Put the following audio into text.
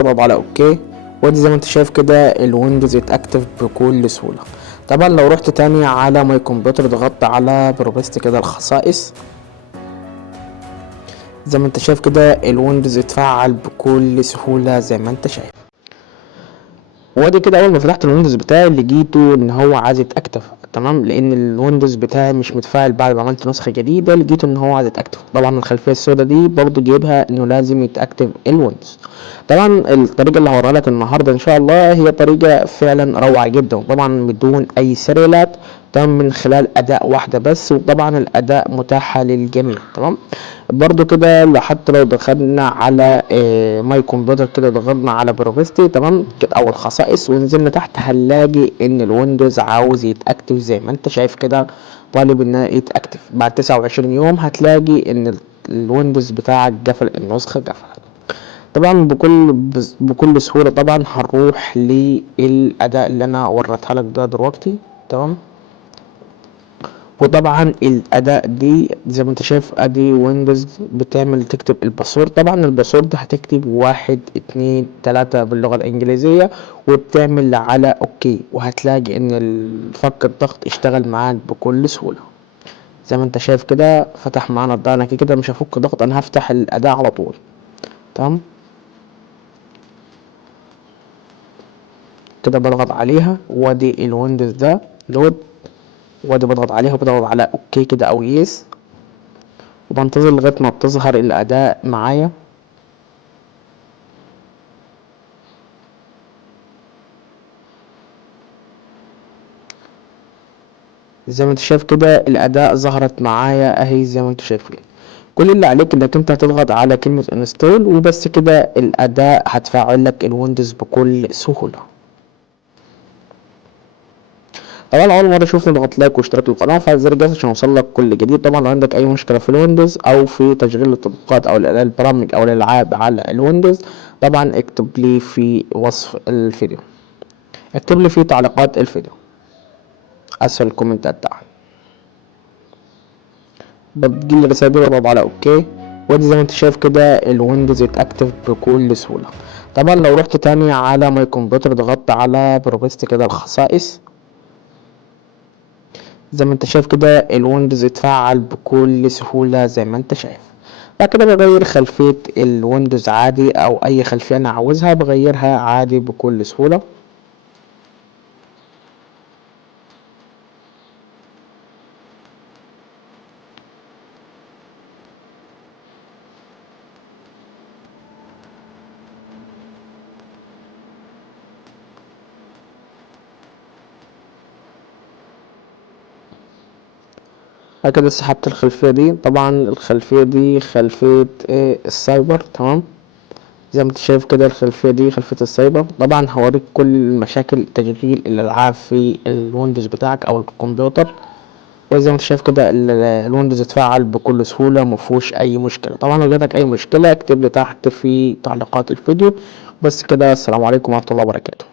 اضغط على اوكي. وادي زي ما انت شايف كده الويندوز اتاكتف بكل سهولة. طبعا لو رحت تاني على ماي كمبيوتر ضغطت على بروبست كده الخصائص، زي ما انت شايف كده الويندوز اتفعل بكل سهولة زي ما انت شايف. وادي كده اول ما فتحت الويندوز بتاعي لقيته ان هو عايز يتاكتف، تمام، لان الويندوز بتاعي مش متفاعل بعد ما عملت نسخه جديده. لقيته ان هو عايز يتاكتف. طبعا الخلفيه السوداء دي برضو جايبها انه لازم يتاكتف الويندوز. طبعا الطريقه اللي هوريها لك النهارده ان شاء الله هي طريقه فعلا روعه جدا، طبعا بدون اي سيريالات، تمام، من خلال اداة واحدة بس. وطبعا الاداء متاحة للجميع، تمام. برضو كده حتى لو دخلنا على ماي كمبيوتر كده ضغطنا على بروفيستي، تمام كده، او الخصائص، ونزلنا تحت هنلاقي ان الويندوز عاوز يتاكتف زي ما انت شايف كده، طالب انه يتاكتف. بعد 29 يوم هتلاقي ان الويندوز بتاعك قفل، النسخة قفلت. طبعا بكل سهولة طبعا هنروح للأداء اللي أنا وريتها لك ده دلوقتي، تمام. وطبعا الأداء دي زي ما انت شايف ادي ويندوز بتعمل تكتب الباسورد. طبعا الباسورد هتكتب 1 2 3 باللغة الإنجليزية، وبتعمل على اوكي، وهتلاقي ان فك الضغط اشتغل معاك بكل سهولة. زي ما انت شايف كده فتح معانا الضغط. انا كده مش هفك ضغط، انا هفتح الأداء على طول، تمام. كده بضغط عليها وادي الويندوز ده لود، وادي بضغط عليها وبضغط على اوكي كده او يس، وبنتظر لغاية ما بتظهر الاداء معايا. زي ما انت شايف كده الاداء ظهرت معايا اهي، زي ما انت شايف كده. كل اللي عليك انك انت هتضغط على كلمة انستول وبس كده، الاداء هتفعل لك الويندوز بكل سهولة. طبعا اول مره اشوفني ضغط لايك واشتراك القناه وفعل زر الجرس عشان يوصلك كل جديد. طبعا لو عندك اي مشكله في الويندوز او في تشغيل التطبيقات او البرامج او الالعاب على الويندوز، طبعا اكتب لي في وصف الفيديو، اكتب لي في تعليقات الفيديو اسفل الكومنتات تحت. بتجيلي رساله بضغط على اوكي. ودي زي ما انت شايف كده الويندوز اتاكتف بكل سهوله. طبعا لو رحت تاني على ماي كمبيوتر ضغطت على بروبست كده الخصائص، زي ما انت شايف كده الويندوز اتفعل بكل سهولة زي ما انت شايف. بعد كده بغير خلفية الويندوز عادي او اي خلفية انا عاوزها بغيرها عادي بكل سهولة. بعد كده سحبت الخلفية دي. طبعا الخلفية دي خلفية السايبر، تمام. زي ما انت شايف كده الخلفية دي خلفية السايبر. طبعا هوريك كل مشاكل تشغيل الالعاب في الويندوز بتاعك او الكمبيوتر. وزي ما انت شايف كده الويندوز اتفعل بكل سهولة، مفهوش اي مشكلة. طبعا لو جاتك اي مشكلة اكتب لي تحت في تعليقات الفيديو. بس كده، السلام عليكم ورحمة الله وبركاته.